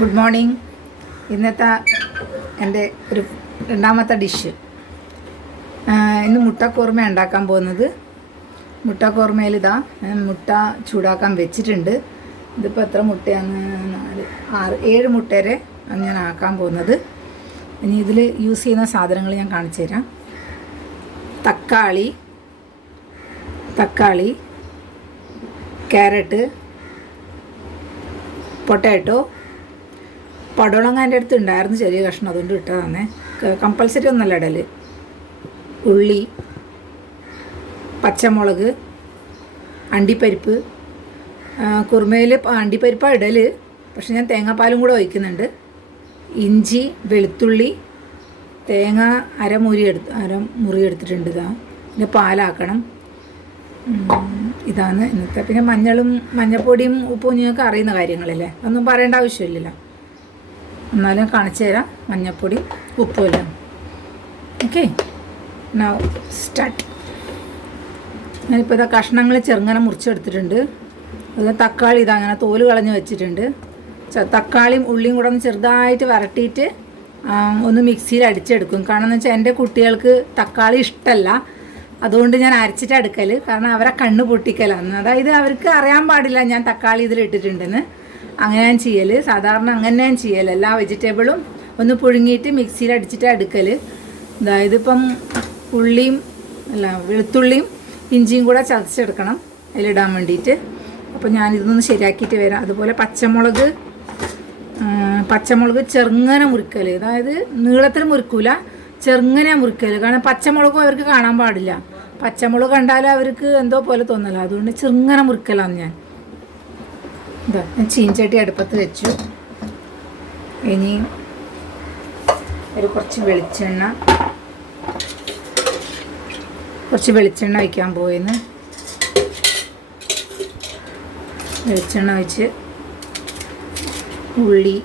Good morning. ഇന്നത്തെ എൻ്റെ ഒരു രണ്ടാമത്തെ ഡിഷ്. ഇന്ന് മുട്ടക്കോർമ ഉണ്ടാക്കാൻ പോകുന്നത്. മുട്ടക്കോർമയിൽ മുട്ട ചൂടാക്കാൻ വെച്ചിട്ടുണ്ട്. ഇതിപ്പോൾ എത്ര മുട്ടയാണ്? 7 മുട്ട വരെ ഞാൻ ആക്കാൻ പോകുന്നത്. ഇനി ഇതിൽ യൂസ് ചെയ്യുന്ന സാധനങ്ങൾ ഞാൻ കാണിച്ചു തരാം. തക്കാളി, ക്യാരറ്റ്, പൊട്ടാറ്റോ, പടവലങ്ങ എൻ്റെ അടുത്ത് ഉണ്ടായിരുന്നു, ചെറിയ കഷ്ണം, അതുകൊണ്ട് ഇട്ടതാണ്. കമ്പൽസറി ഒന്നല്ല ഇടൽ. ഉള്ളി, പച്ചമുളക്, അണ്ടിപ്പരിപ്പ്. കുറുമയിൽ അണ്ടിപ്പരിപ്പാണ് ഇടൽ, പക്ഷെ ഞാൻ തേങ്ങാപ്പാലും കൂടെ ഒഴിക്കുന്നുണ്ട്. ഇഞ്ചി, വെളുത്തുള്ളി, തേങ്ങ അരമുറി എടുത്തിട്ടുണ്ട്. പിന്നെ പാലാക്കണം. ഇതാണ് ഇന്നത്തെ. പിന്നെ മഞ്ഞൾപ്പൊടിയും ഉപ്പും നിങ്ങൾക്ക് അറിയുന്ന കാര്യങ്ങളല്ലേ, ഒന്നും പറയേണ്ട ആവശ്യമില്ലല്ലോ. എന്നാലും കാണിച്ചു തരാം. മഞ്ഞൾപ്പൊടി, ഉപ്പുമല്ല. Okay, now start. ഞാനിപ്പോൾ ഇതാ കഷ്ണങ്ങൾ ചെറുങ്ങനെ മുറിച്ചെടുത്തിട്ടുണ്ട്. അതുപോലെ തക്കാളി അങ്ങനെ തോല് കളഞ്ഞ് വെച്ചിട്ടുണ്ട്. തക്കാളിയും ഉള്ളിയും കൂടെ ഒന്ന് ചെറുതായിട്ട് വരട്ടിയിട്ട് ഒന്ന് മിക്സിയിൽ അടിച്ചെടുക്കും. കാരണം എന്ന് വെച്ചാൽ എൻ്റെ കുട്ടികൾക്ക് തക്കാളി ഇഷ്ടമല്ല, അതുകൊണ്ട് ഞാൻ അരച്ചിട്ട് എടുക്കൽ. കാരണം അവരെ കണ്ണ് പൊട്ടിക്കലാണ്. അതായത് അവർക്ക് അറിയാൻ പാടില്ല ഞാൻ തക്കാളി ഇതിലിട്ടിട്ടുണ്ടെന്ന്. അങ്ങനെ ഞാൻ ചെയ്യൽ. സാധാരണ അങ്ങനെ ഞാൻ ചെയ്യൽ. എല്ലാ വെജിറ്റബിളും ഒന്ന് പുഴുങ്ങിയിട്ട് മിക്സിയിൽ അടിച്ചിട്ട് എടുക്കൽ. അതായത് ഇപ്പം വെളുത്തുള്ളിയും ഇഞ്ചിയും കൂടെ ചതച്ചെടുക്കണം അതിലിടാൻ വേണ്ടിയിട്ട്. അപ്പോൾ ഞാനിതൊന്ന് ശരിയാക്കിയിട്ട് വരാം. അതുപോലെ പച്ചമുളക് ചെറുങ്ങനെ മുറിക്കൽ. അതായത് നീളത്തിൽ മുറിക്കൂല, ചെറുങ്ങനെ മുറിക്കൽ. കാരണം പച്ചമുളകും അവർക്ക് കാണാൻ പാടില്ല. പച്ചമുളക് കണ്ടാലും അവർക്ക് എന്തോ പോലെ തോന്നല, അതുകൊണ്ട് ചെറുങ്ങനെ മുറിക്കലാണ് ഞാൻ ചീഞ്ചട്ടി അടുപ്പത്ത് വെച്ചു. ഇനി കുറച്ച് വെളിച്ചെണ്ണ വയ്ക്കാൻ പോയിന്ന്. വെളിച്ചെണ്ണ ഒഴിച്ച് ഉള്ളി,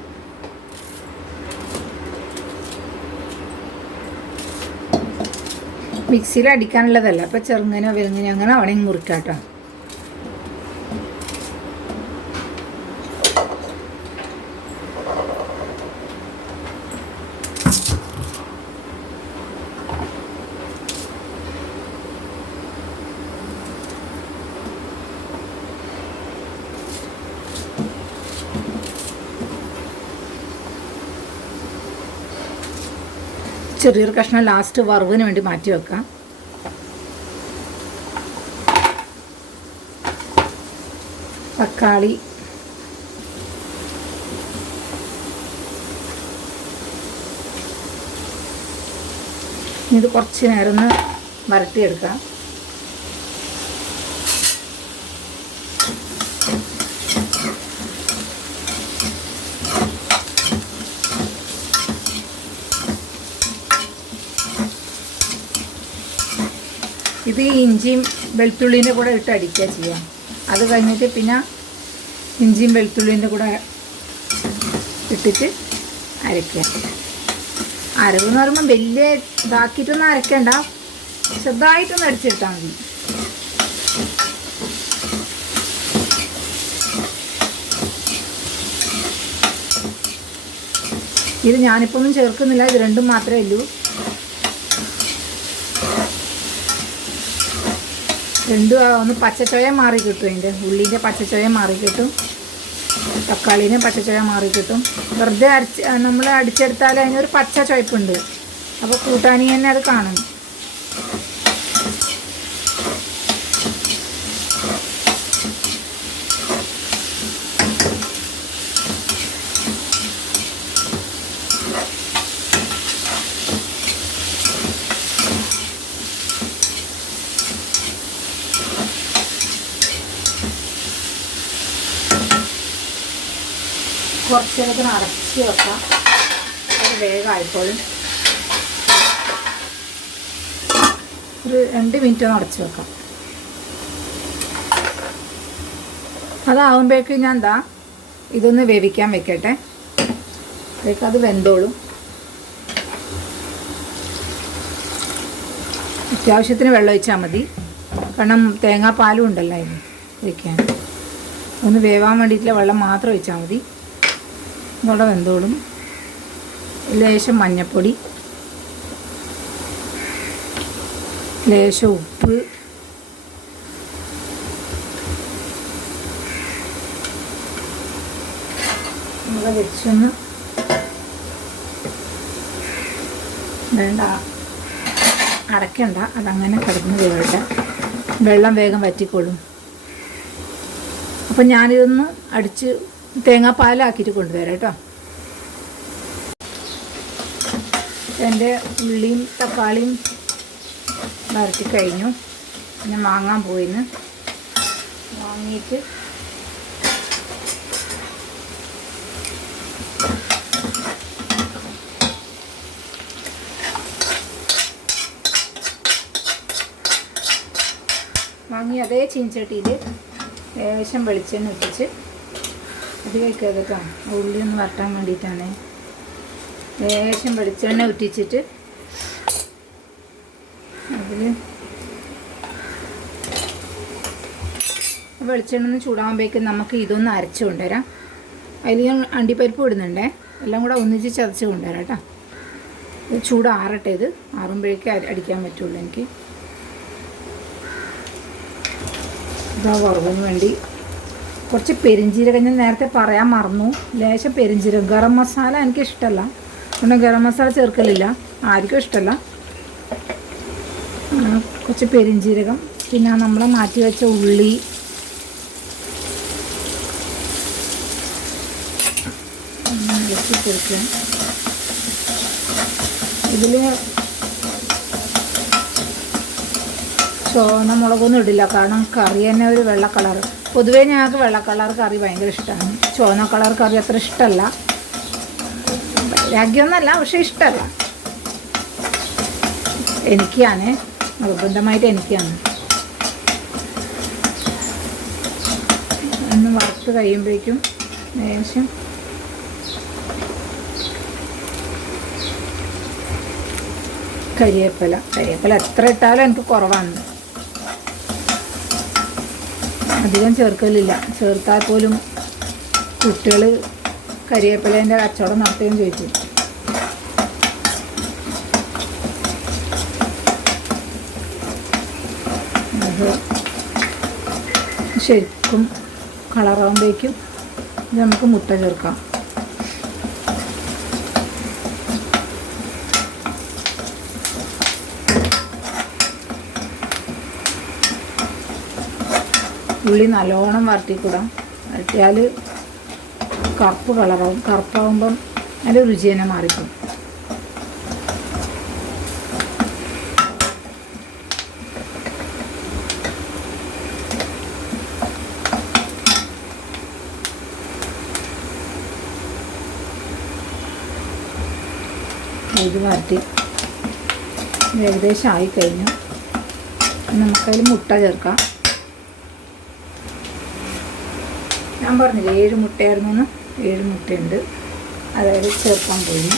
മിക്സിയിൽ അടിക്കാനുള്ളതല്ല, അപ്പോൾ ചെറുങ്ങനെ വെളുങ്ങനെ അങ്ങനെ വേണമെങ്കിൽ മുറിക്കാം കേട്ടോ. ചെറിയൊരു കഷ്ണം ലാസ്റ്റ് വറവിന് വേണ്ടി മാറ്റി വെക്കാം. തക്കാളി, ഇത് കുറച്ച് നേരം ഒന്ന് വരട്ടിയെടുക്കാം. ഇത് ഇഞ്ചിയും വെളുത്തുള്ളീൻ്റെ കൂടെ ഇട്ട് അടിക്കുക ചെയ്യാം. അത് കഴിഞ്ഞിട്ട് പിന്നെ ഇഞ്ചിയും വെളുത്തുള്ളീൻ്റെ കൂടെ ഇട്ടിട്ട് അരയ്ക്കുക. അരവെന്ന് പറയുമ്പോൾ വലിയ ഇതാക്കിയിട്ടൊന്നും അരയ്ക്കണ്ട, ചെറുതായിട്ടൊന്ന് അടിച്ചെടുത്താൽ മതി. ഇത് ഞാനിപ്പോൾ ഒന്നും ചേർക്കുന്നില്ല, ഇത് രണ്ടും മാത്രമേ ഉള്ളൂ. രണ്ടും ഒന്ന് പച്ചച്ചോയ മാറി കിട്ടും. അതിൻ്റെ ഉള്ളിൻ്റെ പച്ചച്ചോയ മാറി കിട്ടും, തക്കാളീൻ്റെ പച്ചച്ചോയ മാറി കിട്ടും. വെറുതെ നമ്മൾ അടിച്ചെടുത്താൽ അതിനൊരു പച്ച ചുവപ്പുണ്ട്, അപ്പോൾ കൂട്ടാനി തന്നെ അത് കാണും. കുറച്ച് നേരത്തിന് അടച്ച് വെക്കാം. അത് വേഗമായിക്കോളും. ഒരു 2 മിനിറ്റ് ഒന്ന് അടച്ച് വെക്കാം. അതാവുമ്പോഴേക്ക് ഞാൻ ഇതൊന്ന് വേവിക്കാൻ വെക്കട്ടെ. അപ്പോഴേക്കും അത് വെന്തോളും. അത്യാവശ്യത്തിന് വെള്ളം ഒഴിച്ചാൽ മതി. കാരണം തേങ്ങാപ്പാലും ഉണ്ടല്ലോ അതിന് ഒഴിക്കാൻ. ഒന്ന് വേവാൻ വേണ്ടിയിട്ടുള്ള വെള്ളം മാത്രം ഒഴിച്ചാൽ മതി. ഇതോടെ വെന്തോളും. ലേശം മഞ്ഞൾപ്പൊടി, ലേശം ഉപ്പ്, നമ്മളെ വെച്ചൊന്ന് വേണ്ട അടയ്ക്കണ്ട, അതങ്ങനെ കിടന്ന് വേവട്ടെ. വെള്ളം വേഗം വറ്റിക്കോളും. അപ്പം ഞാനിതൊന്ന് അടിച്ച് തേങ്ങാപ്പാലാക്കിയിട്ട് കൊണ്ടുവരാം കേട്ടോ. എൻ്റെ ഉള്ളിയും തക്കാളിയും വരട്ടി കഴിഞ്ഞു. ഞാൻ വാങ്ങാൻ പോയിന്ന് വാങ്ങിയിട്ട് അതേ ചീനച്ചട്ടിയിൽ ലേശം വെളിച്ചെണ്ണ ഇട്ടിച്ച് അത് കഴിക്കാതെ കേട്ടോ. ഉള്ളി ഒന്ന് വരട്ടാൻ വേണ്ടിയിട്ടാണ്. ലേശം വെളിച്ചെണ്ണ ഇട്ടിച്ചിട്ട് അതിൽ വെളിച്ചെണ്ണ ഒന്ന് ചൂടാകുമ്പോഴേക്കും നമുക്ക് ഇതൊന്ന് അരച്ച് കൊണ്ടുവരാം. അതിൽ ഞാൻ അണ്ടിപ്പരിപ്പ് ഇടുന്നുണ്ടേ. എല്ലാം കൂടെ ഒന്നിച്ച് ചതച്ച് കൊണ്ടുവരാം കേട്ടോ. ഇത് ചൂടാറട്ടെ. ഇത് ആറുമ്പോഴേക്കും അടിക്കാൻ പറ്റുള്ളൂ എനിക്ക്. ഇതാ വറവിന് വേണ്ടി കുറച്ച് പെരിഞ്ചീരകം ഞാൻ നേരത്തെ പറയാൻ മറന്നു. ലേശം പെരിഞ്ചീരകം. ഗരം മസാല എനിക്ക് ഇഷ്ടമല്ല, അതുകൊണ്ട് ഗരം മസാല ചേർക്കലില്ല. ആർക്കും ഇഷ്ടമല്ല. കുറച്ച് പെരിഞ്ചീരകം, പിന്നെ നമ്മൾ മാറ്റി വെച്ച ഉള്ളി, ഇളക്കി കൊടുക്കുക. ഇതിൽ ചുവന്ന മുളകൊന്നും ഇടില്ല, കാരണം കറി തന്നെ ഒരു വെള്ള കളർ. പൊതുവേ ഞങ്ങൾക്ക് വെള്ള കളർ കറി ഭയങ്കര ഇഷ്ടമാണ്. ചുവന്ന കളർ കറി അത്ര ഇഷ്ടമല്ല. രാഗ്യമൊന്നുമല്ല, പക്ഷെ ഇഷ്ടമല്ല. എനിക്കാണ്, നിർബന്ധമായിട്ട് എനിക്കാണ്. ഒന്ന് വറുത്ത് കഴിയുമ്പോഴേക്കും ലേശം കരിവേപ്പില എത്ര ഇട്ടാലും എനിക്ക് കുറവാണ്. അധികം ചേർക്കലില്ല. ചേർത്താൽ പോലും കുട്ടികൾ കരിവേപ്പിലേൻ്റെ കച്ചവടം നടത്തുകയും ചോദിച്ചു. അത് ശരിക്കും കളറാകുമ്പോഴേക്കും ഇത് നമുക്ക് മുട്ട ചേർക്കാം. ഉള്ളി നല്ലോണം വരട്ടിക്കൂടാം. വരട്ടിയാൽ കറുപ്പ് കളറാവും. കറുപ്പാകുമ്പം അതിൻ്റെ രുചി തന്നെ മാറിക്കും. ഇത് വരട്ടി ഏകദേശം ആയിക്കഴിഞ്ഞു. നമുക്കതിൽ മുട്ട ചേർക്കാം. ഞാൻ പറഞ്ഞില്ലേ 7 മുട്ടയായിരുന്നു. 7 മുട്ടയുണ്ട്. അതായത് ചേർക്കാൻ പോയി.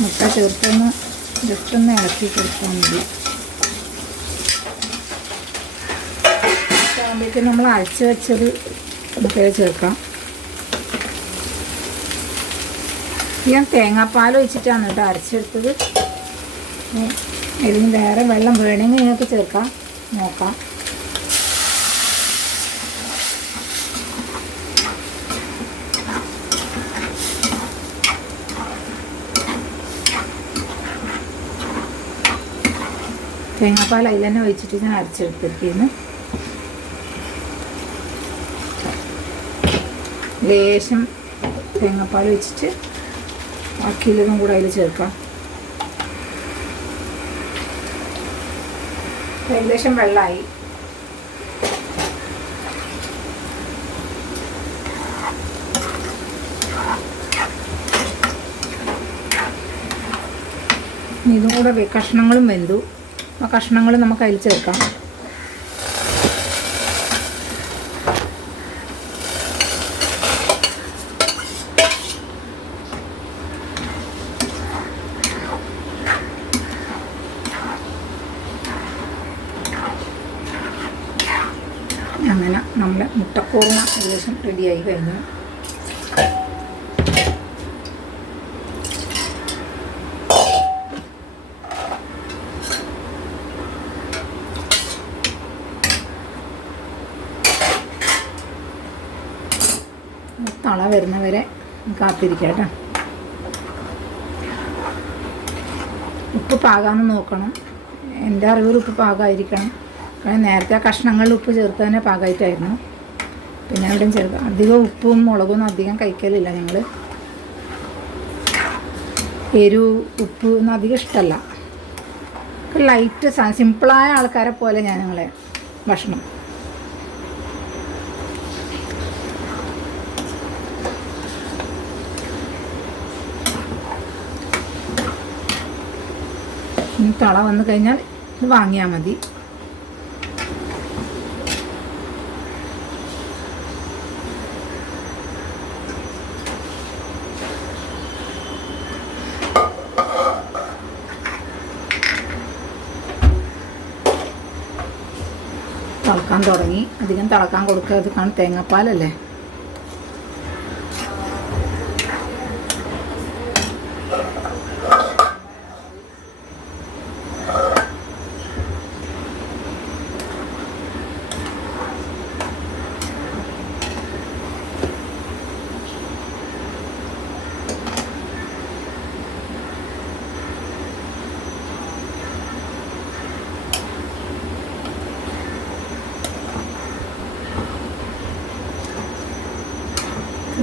മുട്ട ചേർത്തൊന്ന് ജസ്റ്റ് ഒന്ന് ഇളക്കി കൊടുത്താൽ മതി. ആകുമ്പോഴേക്കും നമ്മൾ അരച്ച് വെച്ചത് നമുക്കത് ചേർക്കാം. ഞാൻ തേങ്ങാപ്പാൽ ഒഴിച്ചിട്ടാണ് കേട്ടോ അരച്ചെടുത്തത്. ഇതിന് വേറെ വെള്ളം വേണമെങ്കിൽ നിങ്ങൾക്ക് ചേർക്കാം, നോക്കാം. തേങ്ങാപ്പാൽ അതിൽ തന്നെ ഒഴിച്ചിട്ട് ഞാൻ അരച്ചെടുത്തിരിക്കുന്നു. ലേശം തേങ്ങാപ്പാൽ ഒഴിച്ചിട്ട് ബാക്കിയുള്ളതും കൂടെ അതിൽ ചേർക്കാം. ഏകദേശം വെള്ളമായി. ഇതും കൂടെ കഷ്ണങ്ങളും വെന്തു. ആ കഷ്ണങ്ങൾ നമുക്ക് അതിൽ ചേർക്കാം. നമ്മുടെ മുട്ടക്കൂർമ ഏകദേശം റെഡിയായി കഴിഞ്ഞു. തള വരുന്നവരെ കാത്തിരിക്കാം കേട്ടോ. ഉപ്പ് പാകാമെന്ന് നോക്കണം. എൻ്റെ അറിവിൽ ഉപ്പ് പാകമായിരിക്കണം. കാരണം നേരത്തെ ആ കഷ്ണങ്ങളിൽ ഉപ്പ് ചേർത്ത് തന്നെ പാകമായിട്ടായിരുന്നു. പിന്നെ അവിടെയും ചേർത്ത് അധികം ഉപ്പും മുളകൊന്നും അധികം കഴിക്കലില്ല ഞങ്ങൾ. ഉപ്പ് ഒന്നും അധികം ഇഷ്ടമല്ല. ലൈറ്റ് സിമ്പിളായ ആൾക്കാരെ പോലെ ഞങ്ങളെ ഭക്ഷണം. തള വന്നു കഴിഞ്ഞാൽ ഇത് വാങ്ങിയാൽ മതി. തിളക്കാൻ തുടങ്ങി. അധികം തിളക്കാൻ കൊടുക്കാതെ, കാരണം തേങ്ങാപ്പാലല്ലേ.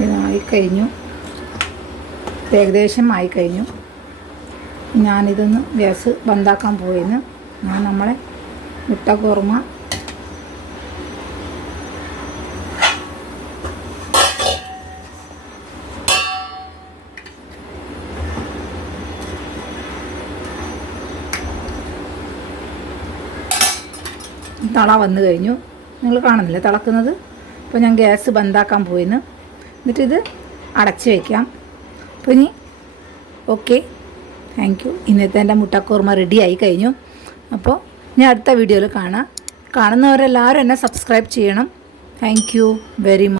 ഇതായിക്കഴിഞ്ഞു, ഏകദേശം ആയിക്കഴിഞ്ഞു. ഞാനിതൊന്ന് ഗ്യാസ് ബന്ധാക്കാൻ പോയിന്ന്. ഞാൻ നമ്മളെ മുട്ടക്കൂർമ തള വന്നു കഴിഞ്ഞു. നിങ്ങൾ കാണുന്നില്ലേ തിളക്കുന്നത്? അപ്പോൾ ഞാൻ ഗ്യാസ് ബന്ധാക്കാൻ പോയിന്ന്. എന്നിട്ടിത് അടച്ച് വയ്ക്കാം. അപ്പോൾ ഇനി ഓക്കെ, താങ്ക് യു. ഇന്നത്തെ എൻ്റെ മുട്ടക്കൂർമ റെഡി ആയി കഴിഞ്ഞു. അപ്പോൾ ഞാൻ അടുത്ത വീഡിയോയിൽ കാണുന്നവരെല്ലാവരും എന്നെ സബ്സ്ക്രൈബ് ചെയ്യണം. Thank you very much.